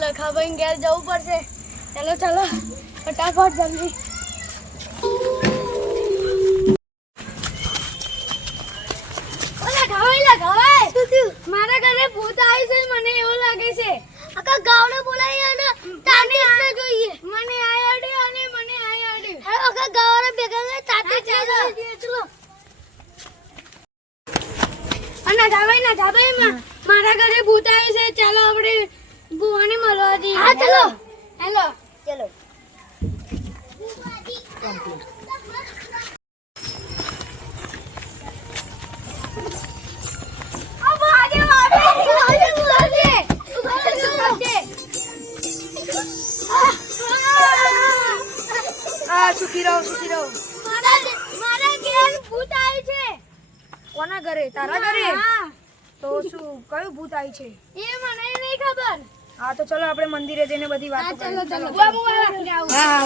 લખાભાઈ ઘેર જવું પડશે. ચાલો ચાલો ફટાફટ જલ્દી. મારા ઘરે ભૂત આવી છે, મને એવું લાગે છે. આખા ગાવડે બોલાવી અને તાને આને જોઈએ. મને આયાડ્યો અને મને આયાડ્યો. હવે આખા ગાવડે ભેગા ને તાતે ચાલો. અને ધાબાઈ મારા ઘરે ભૂત આવી છે. ચાલો આપણે બુવાને મળવા જઈએ. હા ચલો. હેલો ચલો. સુખી રહો સુખી રહો. મારા ઘેર ભૂત આવી છે. કોના ઘરે? તારા ઘરે? તો શું કયું ભૂત આવી છે? એ મને નહીં ખબર. હા તો ચલો આપણે મંદિરે જઈને બધી વાતો ચલો કરીએ. ચલો. બુઆ મુવા રાખીને આવું. હા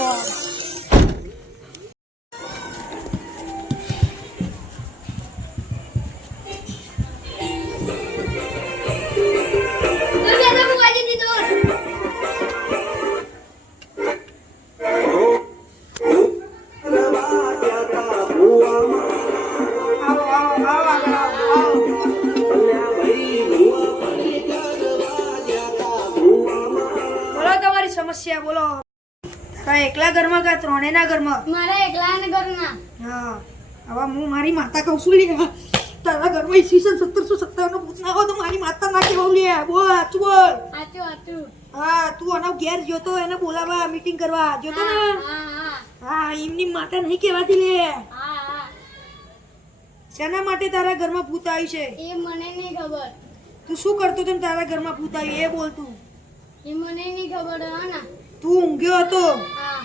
સમસ્યા બોલો. કા એકલા ઘરમાં કા ત્રણેના ઘરમાં? મારા એકલાના ઘરમાં. હા હવે હું મારી માતા કહું છું લે. તારા ઘરમાં ઈસવીસન 1757 નો ભૂત ના હોય તો મારી માતા ના કહેવું લે. બોલ સાચું બોલ. સાચું. હા તું આનો ઘેર જોતો એને બોલાવા મીટિંગ કરવા જોતો ને. હા એમની માતા નહીં કહેવાતી લે. શેના માટે તારા ઘરમાં ભૂત આવી છે? એ મને નહીં ખબર. તું શું કરતો તો તારા ઘરમાં ભૂત આવી એ બોલ તું. એ મને નહીં ખબર. હા તું ઊંઘ્યો હતો હા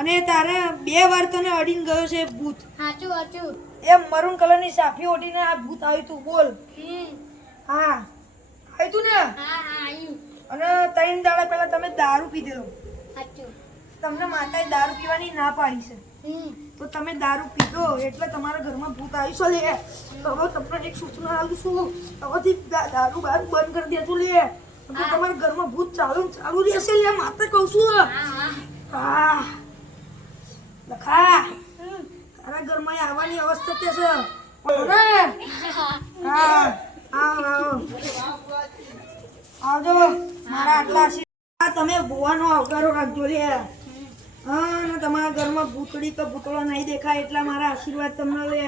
અને તારે 2 વાર તને અડીને ગયો છે ભૂત. સાચું. એ મરૂન કલરની સાફી ઓઢીને આ ભૂત આવ્યું તું બોલ. હા આવ્યું તું ને. આવ્યું. અને 3 દાડા પહેલા તમે દારૂ પીધેલો. સાચું. તમને માતાએ દારૂ પીવાની ના પાડી છે તો તમે દારૂ પીધો એટલે તમારા ઘરમાં ભૂત આવી છે લે. હવે તમને એક સૂચના આપું છું, હવેથી દારૂ બારૂ બંધ કરી દેજો લે. તમારા ઘરમાં ભૂત ચાલુ રહેશે લે. માતા કહું છું. હા લખા તારા ઘરમાં આવવાની અવસ્થા કે છે. હા આવજો મારા આટલા આશીર્વાદ. તમે ભુવાનો આવકારો રાખજો લે. હા ને તમારા ઘરમાં ભૂતડી કે ભૂતળો નહીં દેખાય એટલા મારા આશીર્વાદ તમને લે.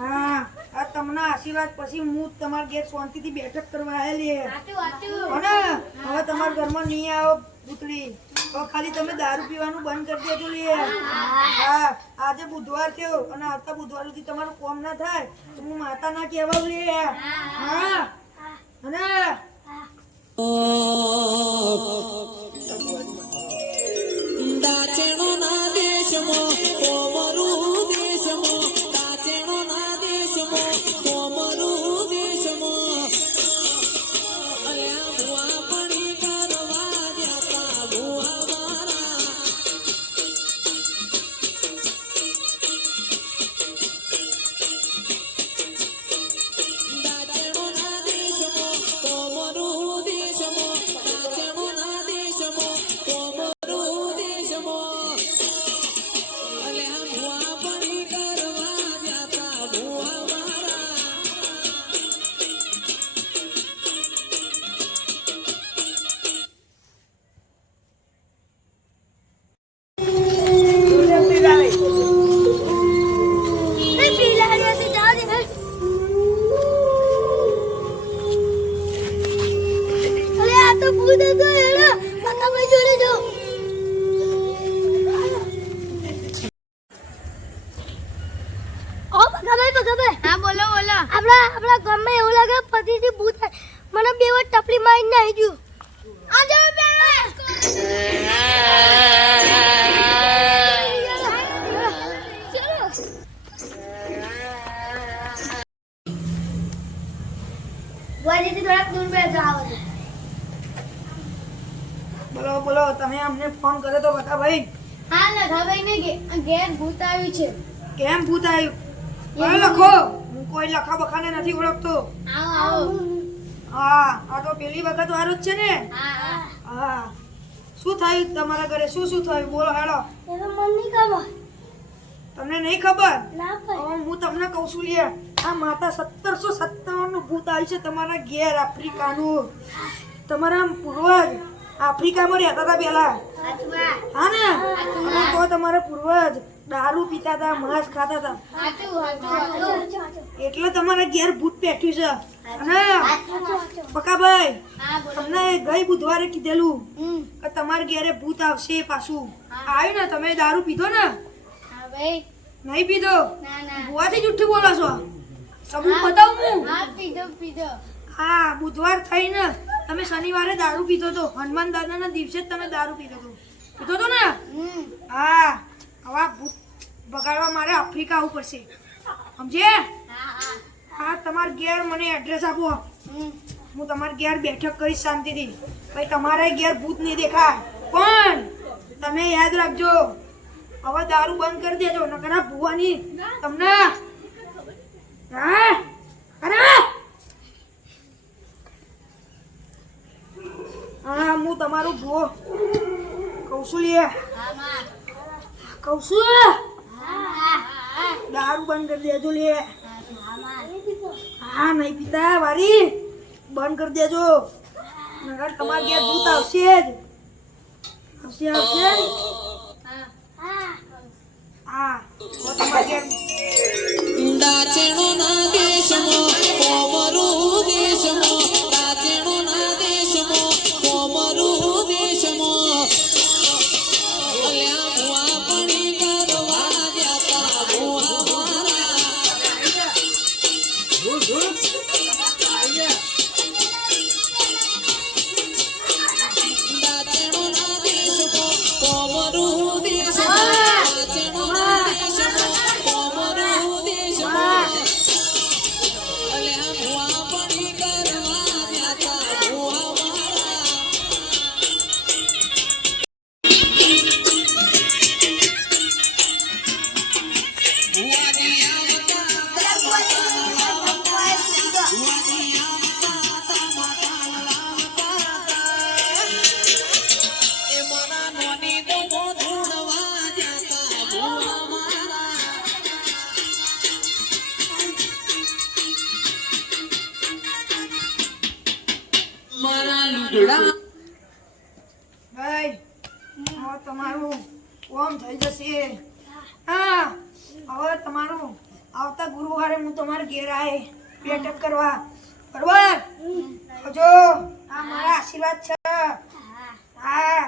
હા આ તમને આશીર્વાદ પછી હું તમારા ઘેર શાંતિથી બેઠક કરવા આવેલી. અને હવે તમારા ઘરમાં નહીં આવો ભૂતડી. હવે ખાલી તમે દારૂ પીવાનું બંધ કરી દેજો લે. હા આજે બુધવાર થયો અને આવતા બુધવાર સુધી તમારું કામ ના થાય તો હું માતા ના કહેવાઉં લે. હા અને દાચેણો ના દેશમાં કોમરું દેશમાં દાચેણો ના દેશમાં કોમરું દેશમાં અલ્યા ભુવા પડી કરવા જતા ભુવા મારા દાચેણો ના દેશમાં કોમરું દેશમાં દાચેણો ના દેશમાં કોમરું હા બોલો. આપણા ગામમાં એવું લાગે પતિથી ભૂત મને 2 વાર ટપલી મારીને આવી ગયું. બોલો બોલો, તમે અમને ફોન કર્યો તો બતા ભાઈ. હા લખાભાઈ ને ઘેર ભૂત આવ્યું છે. કેમ ભૂત આવ્યું? બોલો લખો. હું કોઈ લખા બખાને નથી ઓળખતો. આવો આવો. હા, આ તો પેલી વખત વાળો જ છે ને. હા હા. હા, શું થયું તમારા ઘરે? શું થયું બોલો હેડો. તમને નહીં ખબર? હવે હું તમને કહું છું લે, આ માતા 1757 નું ભૂત આવ્યું છે તમારા ઘેર, આફ્રિકાનું. તમારા પૂર્વજ આફ્રિકામાં રહેતા હતા પેલા. હા ને? અને તો તમારા પૂર્વજ દારૂ પીતા હતા, માંસ ખાતા હતા, એટલે તમારા ઘેર ભૂત બેઠ્યું છે. અને બકાભાઈ, તમને ગઈ બુધવારે કીધેલું કે તમારા ઘેરે ભૂત આવશે. પાછું આવ્યું ને? તમે દારૂ પીધો ને? હા ભાઈ. નહીં પીધો? ના ના. ભુવાથી જુઠ્ઠું બોલો છો. સબૂત બતાવું હું? હા પીધો પીધો. હા, બુધવાર થઈને તમે શનિવારે દારૂ પીધો તો. હનુમાન દાદાના દિવસે જ તમે દારૂ પીધો તો ને? હા, હવે ભૂત બગાડવા મારે આફ્રિકા આવવું પડશે, સમજે? હા હા. હા, તમારા ઘેર મને એડ્રેસ આપો. હું તમારા ઘેર બેઠક કરીશ શાંતિથી. ભાઈ તમારે ઘેર ભૂત નહીં દેખાય, પણ તમે યાદ રાખજો, હવે દારૂ બંધ કરી દેજો, નકર આ ભુવાની તમને. હા અરે હા, હું તમારું ભૂવો કૌશલ્ય કૌશલ્ય દારૂ બંધ કરી દેજો લે. હા, નહીં પીતા વારી, બંધ કરી દેજો, નકર તમારે ઘેર ભૂત આવશે જ. આવશે. હા, હવે તમારે ઘેર દાચેણોના દેશમાં કોમરૂ દેશમાં, દાચેણોના દેશમાં કોમરૂ દેશમાં, અલ્યા ભુવા પણી કરવા ગયા ભુવા મારા. દાચેણોના દેશમાં કોમરૂ દેશમાં, દાચેણોના દેશમાં કોમરૂ દેશમાં, અલ્યા ભુવા પણી કરવા ગયા ભુવા મારા. ભુવાની આવતા ભુવાની આવતા માતા લાવતા, એ મારા નોની દમો ધૂણવા જતા ભુવા મારા. મારા લુગડા ભાઈ, હવે તમારું કોમ થઈ જશે. હા, હવે તમારું આવતા ગુરુવારે હું તમારા ઘેર આય બેઠક કરવા, બરોબર? જો આ મારા આશીર્વાદ છે. હા,